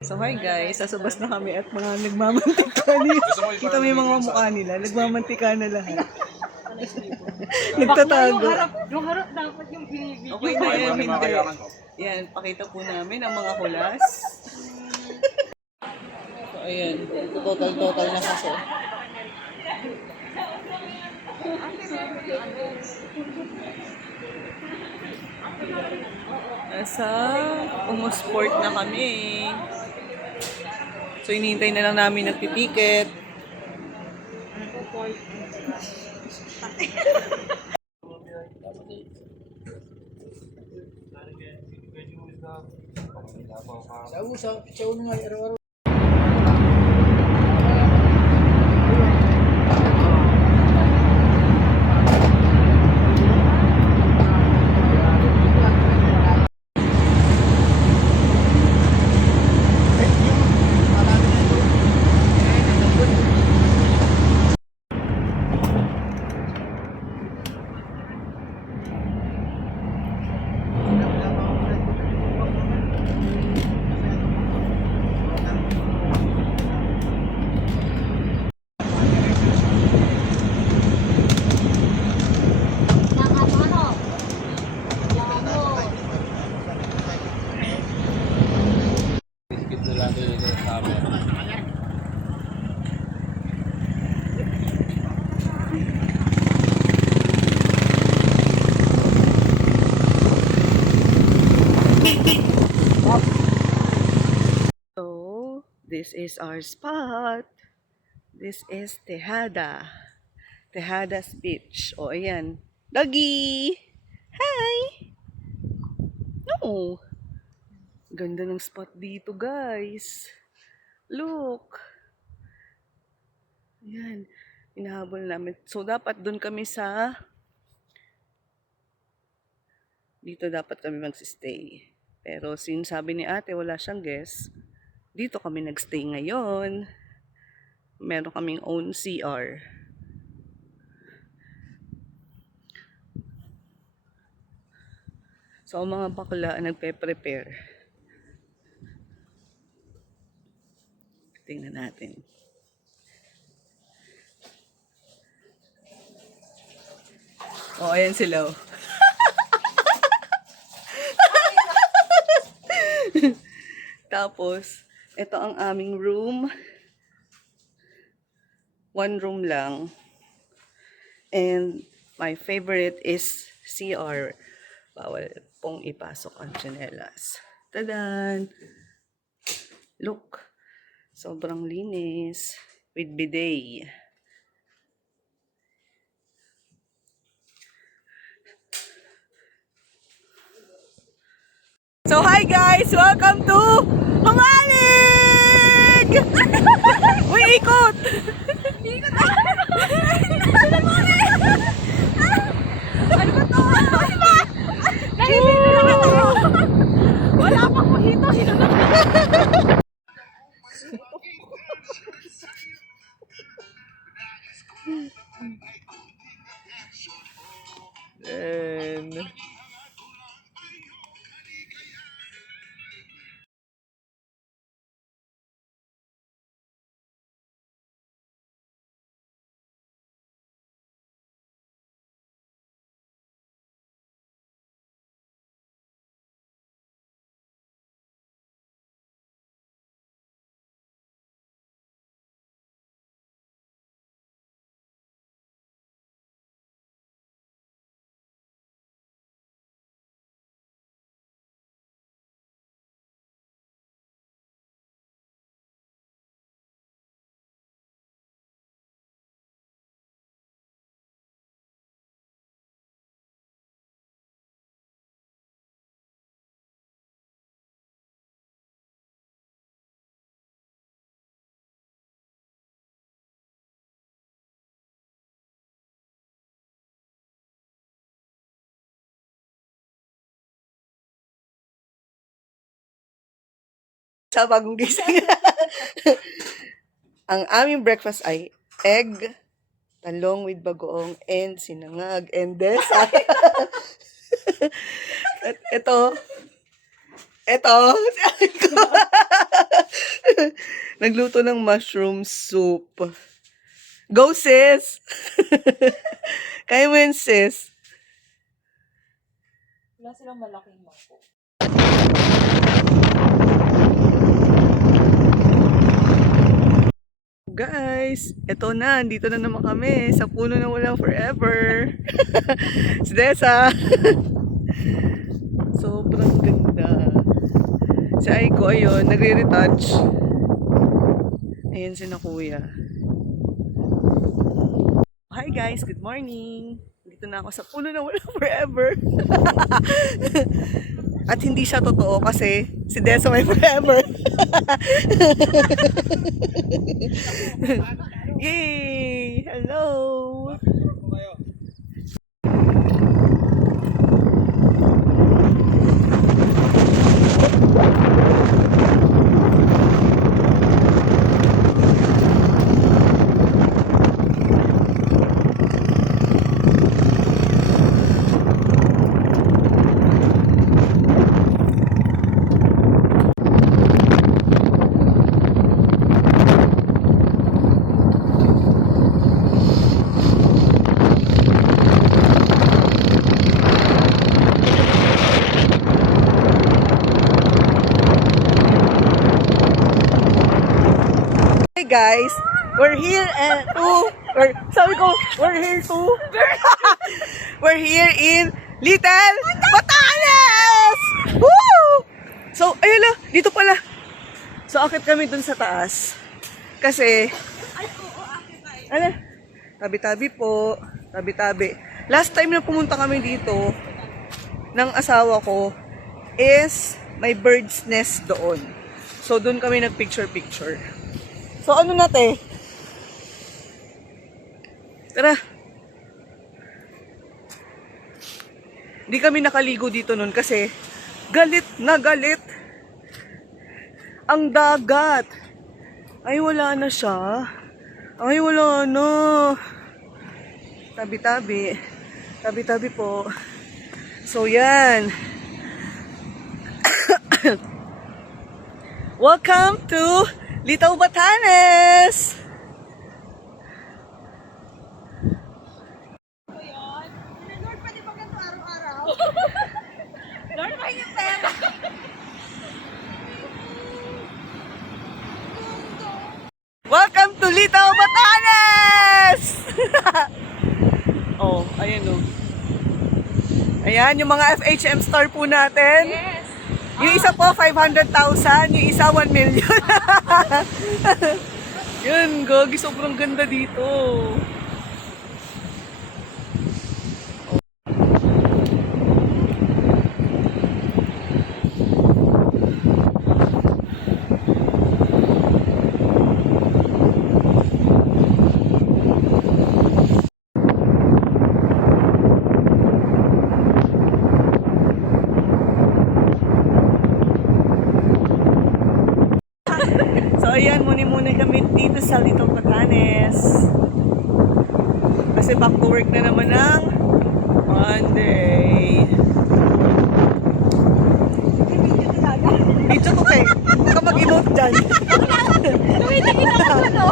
So hi guys, sasabas na kami at mga nagmamantika niya. Kita mo yung mga mukha nila, nagmamantika na lahat. Nagtatago. Yung harap dapat yung binibigyan. Okay na yan, hindi. Yan, pakita po namin ang mga hulas. So ayan, total na kasi. Nasa umusport na kami. So, hinihintay na lang namin nagtitiket. So, this is our spot. This is Tejada. Tejada's Beach. O, ayan. Doggy! Hi! No! Ganda ng spot dito, guys. Look! Ayan. Inahabol namin. So, dapat dun kami sa... Dito dapat kami magsistay. Pero since sabi ni ate wala siyang guest, dito kami nagstay ngayon. Meron kaming own CR. So, ang mga bakla nagpe-prepare. Tingnan natin. Oh, ayan sila. Tapos, ito ang aming room. One room lang. And my favorite is CR. Bawal pong ipasok ang tsinelas. Tadan! Look! Sobrang linis. With bidet. So hi guys! Welcome to Humalig! Uy, ikot! Ikot! Ano ba to? Ano ba? Nahihili na lang ako! Wala pang mojito! Sinunod na! And... sa bagong gising. Ang aming breakfast ay egg, talong with bagoong, and sinangag, and desal. At Eto, si Aiko. Nagluto ng mushroom soup. Go, sis! Kaya mo yun, sis. Wala silang malaking mako. Guys, eto na, dito na naman kami sa puno na walang forever. Si Desa. Sobrang ganda. Si Aiko, ayun, nagre-retouch. Ayun si na kuya. Hi guys, good morning. Dito na ako sa puno na walang forever. At hindi siya totoo kasi si Desa may forever. Yay! Hello! Hey guys, we're here sabi ko, we're here to, we're here in Little Batanes! Woo! So, ayun lang, dito pala. So, akit kami dun sa taas. Kasi, ano, tabi-tabi po, tabi-tabi. Last time na pumunta kami dito, ng asawa ko, is may bird's nest doon. So, doon kami nag-picture-picture. So, ano na, te? Tara. Hindi kami nakaligo dito nun kasi galit na galit ang dagat. Ay, wala na siya. Ay, wala na. Tabi-tabi. Tabi-tabi po. So, yan. Welcome to Little Batanes! Lord, pwede ba ganito araw-araw? Lord, may yung pera. Welcome to Little Batanes! Oh, ayan o. Ayan, yung mga FHM store po natin. Yes. Yung isa po, 500,000. Yung isa, 1 million. Yun, gogi. Sobrang ganda dito. So, ayan, muni-muni kami dito sa Little Batanes. Kasi back to work na naman ng Monday. Video ko kay. Huwag ka mag-emote dyan. Tumitingin ako ano.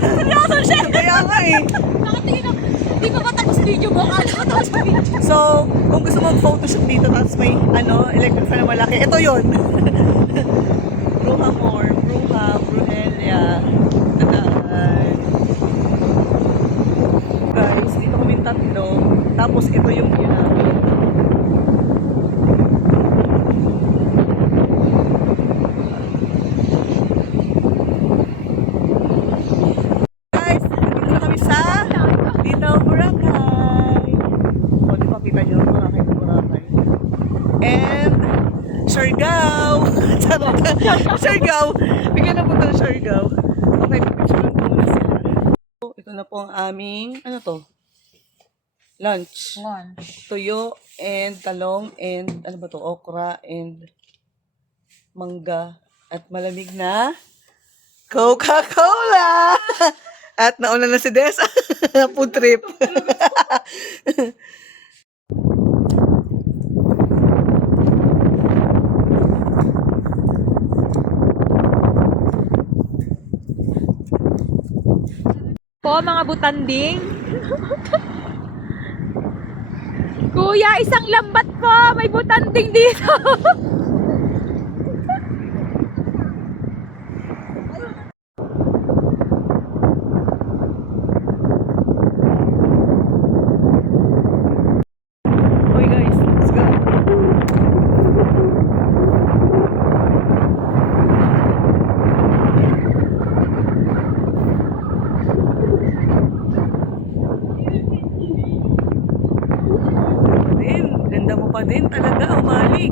Seryoso siya. Kaya nga eh. Nakatingin ako. Di pa ba tapos video mo? Akala ko tapos video. So, kung gusto mo photoshoot dito, tapos may electric fan na malaki, ito yun. Bruja More, Bruja, Brujelia, Tataan. Guys, dito kami tatlo. Tapos ito yung view namin. Guys, dito na kami sa Little Boracay. O, di ba kita nyo? Boracay. And Siargao. Charot. Siargao. Bigyan na po ng Siargao. Okay, pipicturean ko muna sila. So, ito na po ang aming, ano to? Lunch. Tuyo and talong and, ano ba to? Okra and mangga. At malamig na Coca-Cola! At nauna na si Des. Food trip. Po, mga butanding. Kuya, isang lambat po. May butanding dito. Okay guys, let's go. Ganda mo pa din talaga, umalig.